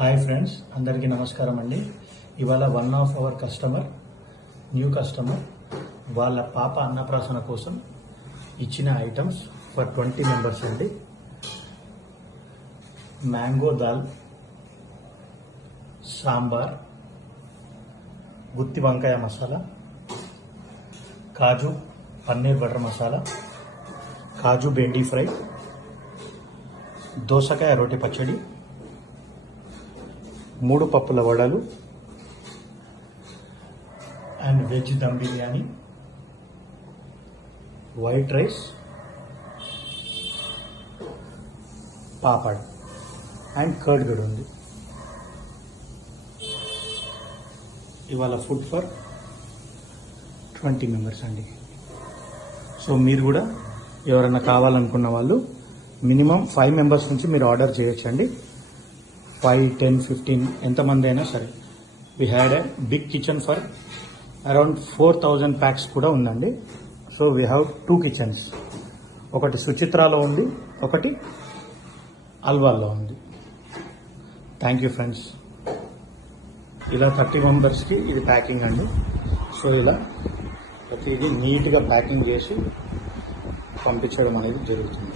Hi friends, అందరికీ నమస్కారం అండి. ఇవాళ one of our new customer వాళ్ళ పాప అన్నప్రాసన కోసం ఇచ్చిన ఐటమ్స్ ఫర్ 20 మెంబర్స్ అండి. మ్యాంగో దాల్, సాంబార్, గుత్తి వంకాయ మసాలా, కాజు పన్నీర్ బటర్ మసాలా, కాజు బెండి ఫ్రై, దోసకాయ రోటి పచ్చడి, 3 పప్పుల వడలు and veg dum biryani, white rice, papad and curd కూడా ఉంది. ఇవాళ ఫుడ్ ఫర్ 20 మెంబర్స్ అండి. సో మీరు కూడా ఎవరైనా కావాలనుకున్న వాళ్ళు మినిమం 5 మెంబర్స్ నుంచి మీరు ఆర్డర్ చేయొచ్చండి. 5, 10, 15 ఎంతమంది అయినా సరే. We had a big kitchen for around 4,000 packs కూడా ఉందండి. So we have 2 kitchens. ఒకటి సుచిత్రాలో ఉంది, ఒకటి అల్వాల్లో ఉంది. Thank you friends. ఇలా 30 మెంబర్స్కి ఇది ప్యాకింగ్ అండి. సో ఇలా ప్రతిదీ నీట్గా ప్యాకింగ్ చేసి పంపించడం అనేది జరుగుతుంది.